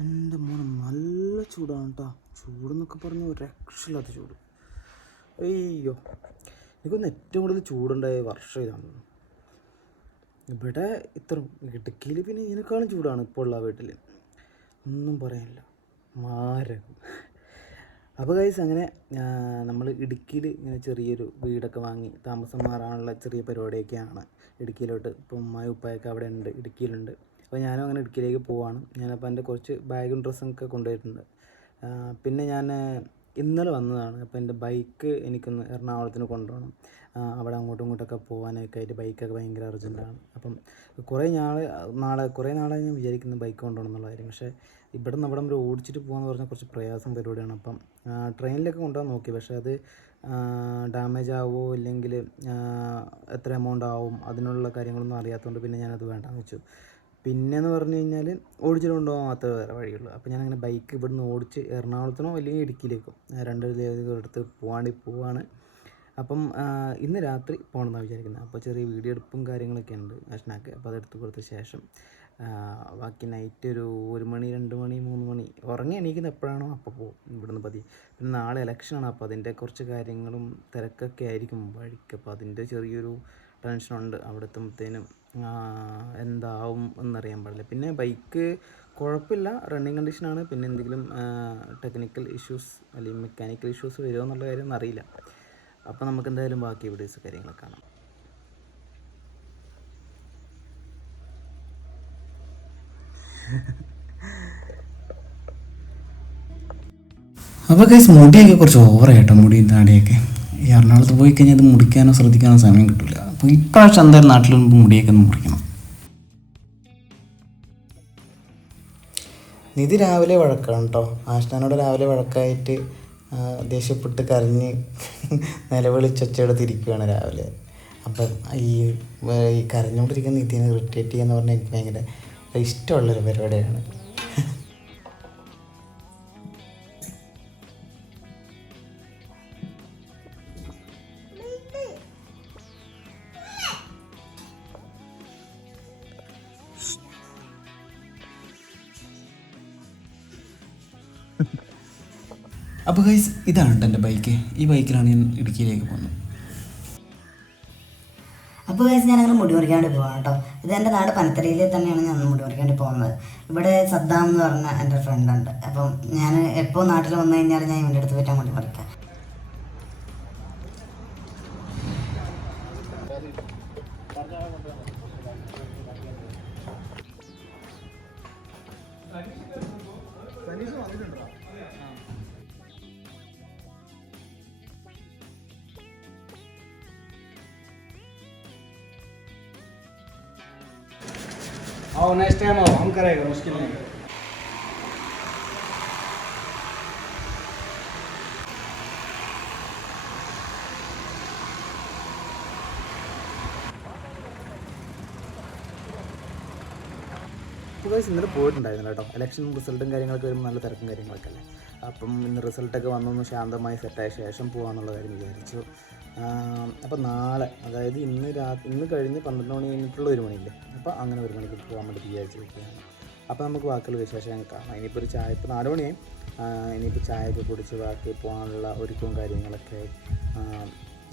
എൻ്റെ മോനെ നല്ല ചൂടാണ് കേട്ടോ. ചൂടെന്നൊക്കെ പറഞ്ഞ ഒരു രക്ഷയില്ലാത്ത ചൂട്. അയ്യോ, എനിക്കൊന്ന് ഏറ്റവും കൂടുതൽ ചൂടുണ്ടായ വർഷം ഇതാണ്. ഇവിടെ ഇത്ര ഇടുക്കിയിൽ പിന്നെ ഇതിനേക്കാളും ചൂടാണ് ഇപ്പോൾ ഉള്ള വീട്ടിൽ, ഒന്നും പറയാനില്ല, മാരകം. അപ്പോൾ ഗൈസ്, അങ്ങനെ നമ്മൾ ഇടുക്കിയിൽ ഇങ്ങനെ ചെറിയൊരു വീടൊക്കെ വാങ്ങി താമസം മാറാനുള്ള ചെറിയ പരിപാടിയൊക്കെയാണ് ഇടുക്കിയിലോട്ട്. ഇപ്പം ഉമ്മായും ഉപ്പായൊക്കെ അവിടെ ഉണ്ട്, ഇടുക്കിയിലുണ്ട്. അപ്പോൾ ഞാനും അങ്ങനെ ഇടുക്കിയിലേക്ക് പോവാണ്. ഞാനപ്പോൾ എൻ്റെ കുറച്ച് ബാഗും ഡ്രസ്സൊക്കെ കൊണ്ടുപോയിട്ടുണ്ട്. പിന്നെ ഞാൻ ഇന്നലെ വന്നതാണ്. അപ്പോൾ എൻ്റെ ബൈക്ക് എനിക്കൊന്ന് എറണാകുളത്തിന് കൊണ്ടുപോകണം. അവിടെ അങ്ങോട്ടും ഇങ്ങോട്ടൊക്കെ പോകാനൊക്കെ ആയിട്ട് ബൈക്കൊക്കെ ഭയങ്കര അർജൻറ്റാണ്. അപ്പം കുറേ നാളായി ഞാൻ വിചാരിക്കുന്നു ബൈക്ക് കൊണ്ടുപോകണം എന്നുള്ള കാര്യം. പക്ഷേ ഇവിടെ നിന്ന് അവിടെ വരെ ഓടിച്ചിട്ട് പോകാമെന്ന് പറഞ്ഞാൽ കുറച്ച് പ്രയാസം പരിപാടിയാണ്. അപ്പം ട്രെയിനിലൊക്കെ കൊണ്ടുപോകാൻ നോക്കി, പക്ഷേ അത് ഡാമേജ് ആവുമോ ഇല്ലെങ്കിൽ എത്ര എമൗണ്ട് ആവും അതിനുള്ള കാര്യങ്ങളൊന്നും അറിയാത്തതുകൊണ്ട് പിന്നെ ഞാനത് വേണ്ടാന്ന് വെച്ചു. പിന്നെയെന്ന് പറഞ്ഞു കഴിഞ്ഞാൽ ഓടിച്ചിട്ട് കൊണ്ടുപോകാൻ മാത്രമേ വേറെ വഴിയുള്ളൂ. അപ്പോൾ ഞാനങ്ങനെ ബൈക്ക് ഇവിടുന്ന് ഓടിച്ച് എറണാകുളത്തിനോ അല്ലെങ്കിൽ ഇടുക്കിയിലേക്കോ രണ്ടിലേക്കും എടുത്ത് പോവാണ്. അപ്പം ഇന്ന് രാത്രി പോകണമെന്നാണ് വിചാരിക്കുന്നത്. അപ്പോൾ ചെറിയ വീഡിയോ എടുപ്പും കാര്യങ്ങളൊക്കെ ഉണ്ട് അഷ്നാക്ക്. അപ്പോൾ അതെടുത്ത് കൊടുത്ത ശേഷം ബാക്കി നൈറ്റ് ഒരു 1 മണി 2 മണി 3 മണി ഉറങ്ങി എണീക്കുന്ന എപ്പോഴാണോ അപ്പോൾ പോകും ഇവിടുന്ന് പതി. പിന്നെ നാളെ ഇലക്ഷനാണ്. അപ്പോൾ അതിൻ്റെ കുറച്ച് കാര്യങ്ങളും തിരക്കൊക്കെ ആയിരിക്കും വഴിക്ക്. അപ്പോൾ അതിൻ്റെ ചെറിയൊരു ടെൻഷനുണ്ട്. അവിടെ എത്തുമ്പോഴത്തേനും എന്താവും എന്നറിയാൻ പാടില്ല. പിന്നെ ബൈക്ക് കുഴപ്പമില്ല, റണ്ണിങ് കണ്ടീഷനാണ്. പിന്നെ എന്തെങ്കിലും ടെക്നിക്കൽ ഇഷ്യൂസ് അല്ലെങ്കിൽ മെക്കാനിക്കൽ ഇഷ്യൂസ് വരുമോ എന്നുള്ള കാര്യം അറിയില്ല. അപ്പോൾ നമുക്ക് എന്തായാലും ബാക്കി വീഡിയോസ് കാര്യങ്ങളൊക്കെ കാണാം. അപ്പോൾ ഗൈസ്, മുടിയൊക്കെ കുറച്ച് ഓവറായിട്ടോ, മുടിയും താടിയൊക്കെ. ഈ എറണാകുളത്ത് പോയി കഴിഞ്ഞാൽ ഇത് മുടിക്കാനോ ശ്രദ്ധിക്കാനോ സമയം കിട്ടില്ല. അപ്പോൾ ഇപ്രാവശ്യം എന്തായാലും നാട്ടിൽ വരുമ്പോൾ മുടിയൊക്കെ ഒന്ന് മുറിക്കണം. നിധി രാവിലെ വഴക്കാണ് കേട്ടോ. ആഷ്നാനോട് രാവിലെ വഴക്കായിട്ട് ദേഷ്യപ്പെട്ട് കരഞ്ഞ് നിലവിളിച്ചൊച്ചെടുത്തിരിക്കുകയാണ് രാവിലെ. അപ്പം ഈ കരഞ്ഞുകൊണ്ടിരിക്കുന്ന നിധിനെ ഇറിറ്റേറ്റ് ചെയ്യാന്ന് പറഞ്ഞാൽ എനിക്ക് ഭയങ്കര ഇഷ്ടമുള്ളൊരു പരിപാടിയാണ്. അപ്പോൾ ഗൈസ്, ഇതാണ് എൻ്റെ ബൈക്ക്. ഈ ബൈക്കിലാണ് ഞാൻ ഇടുക്കിയിലേക്ക് പോകുന്നത്. അപ്പോൾ ഗൈസ്, ഞാനങ്ങനെ മുടി പറിക്കാണ്ട് പോകാം കേട്ടോ. ഇത് എൻ്റെ നാട് പനത്തരയിൽ തന്നെയാണ് ഞാൻ മുടി പറിക്കാണ്ട് പോകുന്നത്. ഇവിടെ സദ്ദാം എന്ന് പറഞ്ഞ എൻ്റെ ഫ്രണ്ടുണ്ട്. അപ്പം ഞാൻ എപ്പോൾ നാട്ടിൽ വന്നു കഴിഞ്ഞാൽ ഞാൻ ഇവൻ്റെ അടുത്ത് പോയിട്ടാണ് മുടി പറിക്കാം. आओ नेक्स्ट टाइम आओ, हम करेंगे, मुश्किल नहीं है। അപ്പോൾ ഗൈസ്, ഇന്നലെ പോയിട്ടുണ്ടായിരുന്നു കേട്ടോ. ഇലക്ഷൻ റിസൾട്ടും കാര്യങ്ങളൊക്കെ വരുമ്പോൾ നല്ല തിരക്കും കാര്യങ്ങളൊക്കെ അല്ലേ. അപ്പം ഇന്ന് റിസൾട്ടൊക്കെ വന്നൊന്ന് ശാന്തമായി സെറ്റായ ശേഷം പോകാമെന്നുള്ള കാര്യം വിചാരിച്ചു. അപ്പോൾ നാളെ, അതായത് ഇന്ന് കഴിഞ്ഞ് 12 മണി കഴിഞ്ഞിട്ടുള്ള 1 മണിയില്ലേ, അപ്പോൾ അങ്ങനെ 1 മണിക്ക് പോകാൻ വേണ്ടി വിചാരിച്ചിരിക്കുകയാണ്. അപ്പോൾ നമുക്ക് ബാക്കിയുള്ള വിശേഷങ്ങൾ കാണാം. ഇനിയിപ്പോൾ ഒരു ചായ, ഇപ്പോൾ 4 മണിയായി. ഇനിയിപ്പോൾ ചായയൊക്കെ കുടിച്ച് ബാക്കി പോകാനുള്ള ഒരുക്കവും കാര്യങ്ങളൊക്കെ,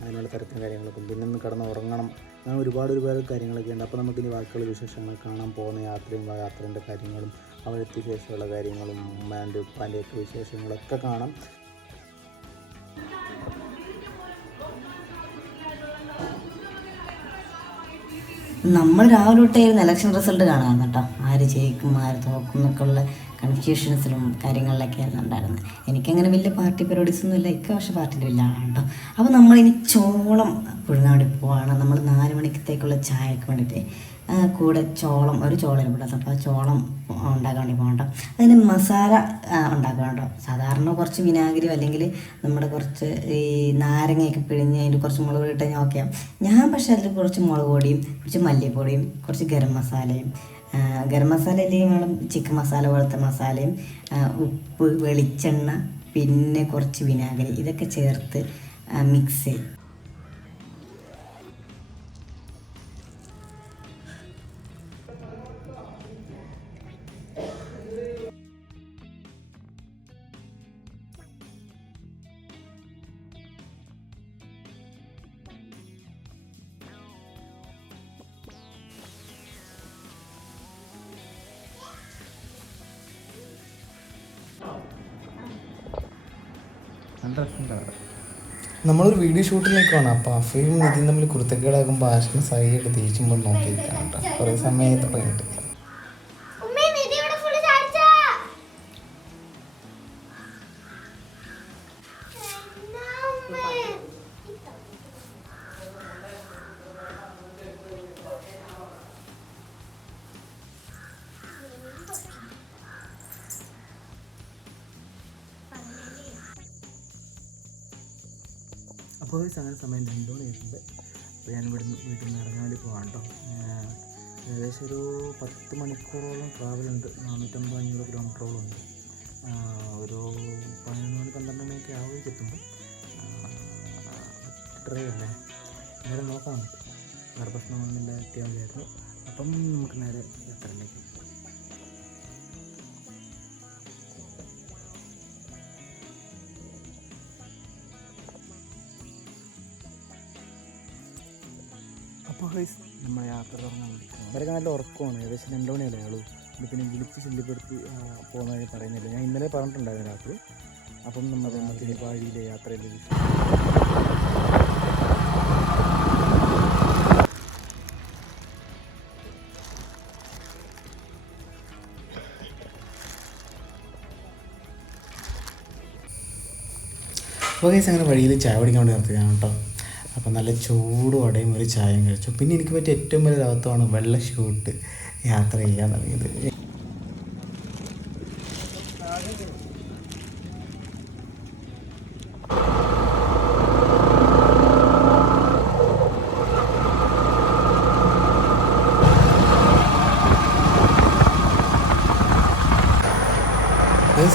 അതിനുള്ള തിരക്കും കാര്യങ്ങളൊക്കെ. പിന്നെ ഒന്ന് കിടന്ന് ഉറങ്ങണം. അങ്ങനെ ഒരുപാട് കാര്യങ്ങളൊക്കെ ഉണ്ട്. അപ്പോൾ നമുക്കിനി ബാക്കിയുള്ള വിശേഷങ്ങൾ കാണാൻ പോകുന്ന യാത്രേൻ്റെ കാര്യങ്ങളും അവിടെത്തിയ ശേഷമുള്ള കാര്യങ്ങളും ഉമ്മാൻ്റെ ഉപ്പാൻ്റെയൊക്കെ വിശേഷങ്ങളൊക്കെ കാണാം. നമ്മൾ രാവിലെ തൊട്ടായിരുന്നു ഇലക്ഷൻ റിസൾട്ട് കാണാൻ കേട്ടോ. ആര് ജയിക്കും ആര് തോക്കും എന്നൊക്കെയുള്ള കൺഫ്യൂഷൻസിലും കാര്യങ്ങളിലൊക്കെ ആയിരുന്നു ഉണ്ടായിരുന്നത്. എനിക്കങ്ങനെ വലിയ പാർട്ടി പരിപാടീസൊന്നും ഇല്ല. പക്ഷേ പാർട്ടിൻ്റെ വലിയ ആളാണ് കേട്ടോ. അപ്പോൾ നമ്മളിനി ചോളം പുഴുങ്ങാൻ വേണ്ടി പോവാണ്. നമ്മൾ 4 മണിക്കത്തേക്കുള്ള ചായക്ക് വേണ്ടിയിട്ട് കൂടെ ഒരു ചോളം ഇവിടെ. അപ്പോൾ ആ ചോളം ഉണ്ടാക്കാൻ വേണ്ടി പോകണം കേട്ടോ. അതിന് മസാല ഉണ്ടാക്കണം കേട്ടോ. സാധാരണ കുറച്ച് വിനാഗിരി അല്ലെങ്കിൽ നമ്മുടെ കുറച്ച് ഈ നാരങ്ങയൊക്കെ പിഴിഞ്ഞ് അതിൻ്റെ കുറച്ച് മുളക് പൊടി ഇട്ട് നോക്കിയാൽ ഞാൻ. പക്ഷേ അതിൽ കുറച്ച് മുളക് പൊടിയും കുറച്ച് മല്ലിപ്പൊടിയും കുറച്ച് ഗരം മസാലയും അല്ലെങ്കിൽ വേണം ചിക്കൻ മസാല പോലത്തെ മസാലയും ഉപ്പ്, വെളിച്ചെണ്ണ, പിന്നെ കുറച്ച് വിനാഗിരി, ഇതൊക്കെ ചേർത്ത് മിക്സ് ചെയ്യും. നല്ല രസമുണ്ടാവും. നമ്മളൊരു വീഡിയോ ഷൂട്ടിലേക്കാണ്. അപ്പോൾ അഫയും നിധിയും തമ്മിൽ കുരുത്തക്കേടാകുമ്പോൾ ആഷിന് സൈഡ് ദേഷ്യം കൊണ്ട് നോക്കിയിരിക്കണം കേട്ടോ. കുറേ സമയം തുടങ്ങിയിട്ട് അപ്പോൾ അങ്ങനെ സമയം 2 മണിയായിട്ടുണ്ട്. അപ്പോൾ ഞാൻ വീട്ടിൽ നിന്ന് ഇറങ്ങാൻ വേണ്ടി പോകാം കേട്ടോ. ഏകദേശം ഒരു 10 മണിക്കൂറോളം ട്രാവലുണ്ട്. 450-500 കിലോമീറ്ററോളം ഉണ്ട്. ഒരു 11 മണി 12 മണിയൊക്കെ ആവുകയൊക്കെ എത്തുമ്പോൾ ഡ്രൈവ് അല്ലേ, നേരെ നോക്കാം. നമുക്ക് വേറെ പ്രശ്നമൊന്നുമില്ല, എത്തിയാൽ മതിയായിരുന്നു. അപ്പം നമുക്ക് നേരെ യാത്രയിലേക്ക്. അപ്പോൾ നമ്മൾ യാത്ര തുടങ്ങാൻ വിളിക്കുന്നു. അവരൊക്കെ നല്ല ഉറക്കമാണ്. ഏകദേശം 2 മണിയല്ലേ ആളൂ. പിന്നെ വിളിച്ച് ശല്യപ്പെടുത്തി പോകുന്ന കാര്യം പറയുന്നില്ല. ഞാൻ ഇന്നലെ പറഞ്ഞിട്ടുണ്ടായിരുന്നു രാത്രി. അപ്പം നമ്മൾ വഴിയിലെ യാത്രയിലെ അപ്പോൾ ഗൈസ് അങ്ങനെ വഴിയിൽ ചായ കുടിക്കാൻ വേണ്ടി നിർത്തിയതാണ് കേട്ടോ. അപ്പോൾ നല്ല ചൂട് വടയും ഒരു ചായയും കഴിച്ചു. പിന്നെ എനിക്ക് പറ്റിയ ഏറ്റവും വലിയ അബദ്ധമാണ് വെള്ള ഷൂട്ട് യാത്ര ചെയ്യാൻ തുടങ്ങിയത്.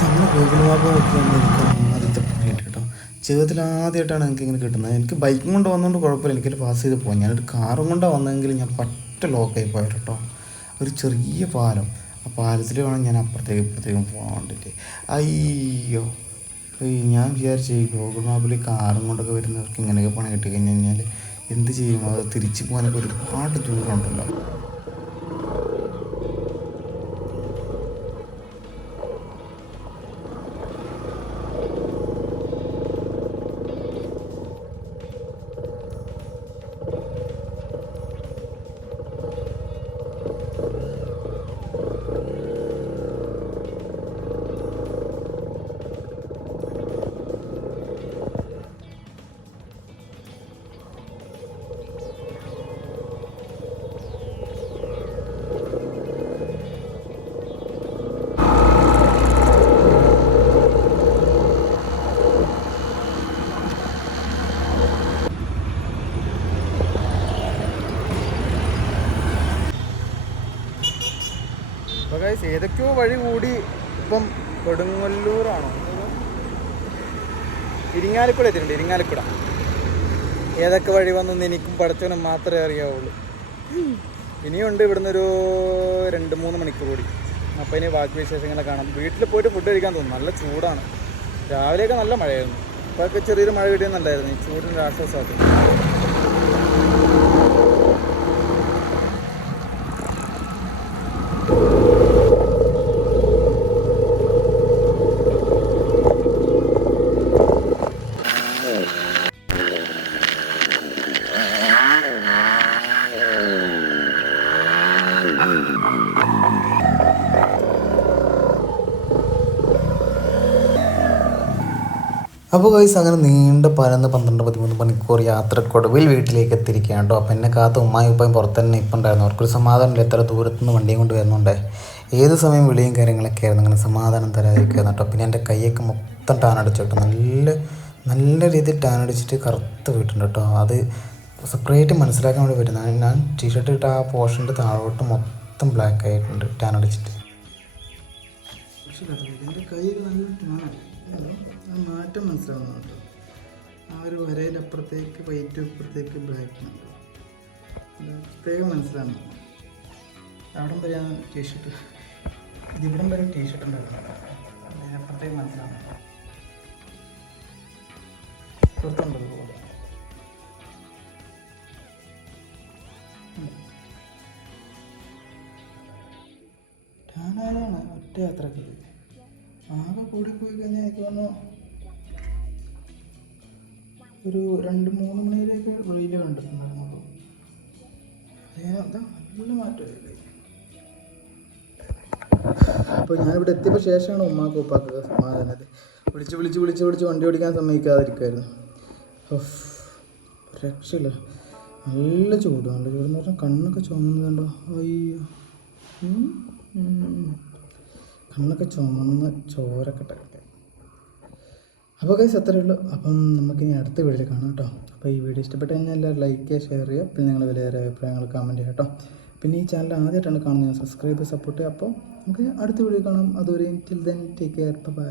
അങ്ങനെ ഗൂഗിൾ മാപ്പ് നോക്കിയാണ് എനിക്ക് ആദ്യത്തെ പണിയിട്ട് കേട്ടോ. ജീവിതത്തിൽ ആദ്യമായിട്ടാണ് എനിക്കിങ്ങനെ കിട്ടുന്നത്. എനിക്ക് ബൈക്കും കൊണ്ട് വന്നുകൊണ്ട് കുഴപ്പമില്ല, എനിക്കൊരു പാസ് ചെയ്ത് പോകാം. ഞാനൊരു കാറും കൊണ്ടാണ് വന്നതെങ്കിൽ ഞാൻ പറ്റ ലോക്കായി പോയത് കേട്ടോ. ഒരു ചെറിയ പാലം, ആ പാലത്തിൽ വേണം ഞാൻ ഇപ്പുറത്തേക്കും പോകാൻ വേണ്ടിയിട്ട്. അയ്യോ, ഞാൻ വിചാരിച്ചു ഈ ഗൂഗിൾ മാപ്പിൽ കാറും കൊണ്ടൊക്കെ വരുന്നവർക്ക് ഇങ്ങനെയൊക്കെ പണി കിട്ടി കഴിഞ്ഞാൽ എന്ത് ചെയ്യും? അത് തിരിച്ചു പോകാനൊക്കെ ഒരുപാട് ദൂരമുണ്ടല്ലോ. അപ്പോൾ ഗൈസ് ഏതൊക്കെയോ വഴി കൂടി ഇപ്പം കൊടുങ്ങല്ലൂരാണോ ഇരിങ്ങാലക്കുട എത്തിയിട്ടുണ്ട്. ഇരിങ്ങാലക്കുട ഏതൊക്കെ വഴി വന്നൊന്ന് എനിക്കും പഠിച്ചവനും മാത്രമേ അറിയാവുള്ളൂ. ഇനിയുണ്ട് ഇവിടുന്ന് ഒരു 2-3 മണിക്കൂർ കൂടി. അപ്പോൾ ഇനി ബാക്കി വിശേഷങ്ങളെ കാണാം. വീട്ടിൽ പോയിട്ട് ഫുഡ് കഴിക്കാൻ തോന്നും. നല്ല ചൂടാണ്. രാവിലെയൊക്കെ നല്ല മഴയായിരുന്നു. ഇപ്പോഴൊക്കെ ചെറിയൊരു മഴ കിട്ടിയത് നല്ലായിരുന്നു. ഈ ചൂടിൻ്റെ ആശ്വാസമാക്കി. അപ്പോൾ ഗൈസ് അങ്ങനെ നീണ്ട 12-13 മണിക്കൂർ യാത്രക്കൊടുവിൽ വീട്ടിലേക്ക് എത്തിയിരിക്കുകയാണ് കേട്ടോ. അപ്പോൾ എന്നെ കാത്ത് ഉമ്മായും ഉപ്പായും പുറത്ത് തന്നെ ഇപ്പം ഉണ്ടായിരുന്നു. അവർക്കൊരു സമാധാനമില്ല, എത്ര ദൂരത്തുനിന്ന് വണ്ടിയും കൊണ്ട് വരുന്നുണ്ടേ. ഏത് സമയം വിളിയും കാര്യങ്ങളൊക്കെ ആയിരുന്നു. അങ്ങനെ സമാധാനം തരാതിരിക്കുകയായിരുന്നു കേട്ടോ. പിന്നെ എൻ്റെ കൈയൊക്കെ മൊത്തം ടാൻ അടിച്ചു കേട്ടോ. നല്ല രീതിയിൽ ടാൻ അടിച്ചിട്ട് കറുത്ത് വീട്ടുണ്ട് കേട്ടോ. അത് സെപ്പറേറ്റ് മനസ്സിലാക്കാൻ വേണ്ടി പറ്റുന്നത്. ഞാൻ ടീഷർട്ട് ഇട്ട ആ പോർഷൻ്റെ താഴോട്ട് മൊത്തം ബ്ലാക്ക് ആയിട്ടുണ്ട് ടാൻ അടിച്ചിട്ട്. എൻ്റെ കയ്യിൽ നല്ല ടാനാണ്. ആ മാറ്റം മനസ്സിലാവുന്നു കേട്ടോ. ആ ഒരു വരയിലപ്പുറത്തേക്ക് വൈറ്റും ഇപ്പുറത്തേക്ക് ബ്ലാക്കുണ്ട്. പ്രത്യേകം മനസ്സിലാവുന്നു. അവിടം വരെ ആ ടീഷർട്ട്, ഇതിവിടം വരെ ടീഷർട്ട് ഉണ്ടായിരുന്നു. അതിനപ്പുറത്തേക്ക് മനസ്സിലാവുന്നു. പുറത്തുണ്ടത് പോലെ ടാനാണ് ഒറ്റ യാത്രക്ക്. ആകെ കൂടിപ്പോയി കഴിഞ്ഞാൽ എനിക്ക് തോന്നുന്നു ഒരു 2-3 മണി വരെയൊക്കെ വെയിൽ കണ്ടിട്ടുണ്ടായിരുന്നുള്ളൂ. നല്ല മാറ്റമില്ല. അപ്പോൾ ഞാനിവിടെ എത്തിയപ്പോൾ ശേഷമാണ് ഉമ്മാക്ക് ഉപ്പാക്ക് സമാധാനത്. വിളിച്ച് വണ്ടി ഓടിക്കാൻ സമ്മതിക്കാതിരിക്കുമായിരുന്നു. രക്ഷയില്ല. നല്ല ചൂടെന്ന് പറഞ്ഞാൽ കണ്ണൊക്കെ ചുമന്നുണ്ടോ. അയ്യോ, കണ്ണൊക്കെ ചുമന്ന് ചോരൊക്കെ ഇട്ടൊക്കെ. അപ്പോൾ കൈസ് അത്രയേ ഉള്ളൂ. അപ്പം നമുക്കിനി അടുത്ത വീഡിയോയിൽ കാണാം കേട്ടോ. അപ്പോൾ ഈ വീഡിയോ ഇഷ്ടപ്പെട്ട് കഴിഞ്ഞാൽ എല്ലാവരും ലൈക്ക് ചെയ്യുക, ഷെയർ ചെയ്യുക, പിന്നെ നിങ്ങൾ വിലയേറിയ അഭിപ്രായങ്ങൾ കമൻറ്റ് ചെയ്യുക കേട്ടോ. പിന്നെ ഈ ചാനൽ ആദ്യമായിട്ടാണ് കാണുന്നത്, സബ്സ്ക്രൈബ് സപ്പോർട്ട് ചെയ്യുക. അപ്പോൾ നമുക്ക് അടുത്ത വീഡിയോ കാണാം. അതുവരെയും till then take care, by.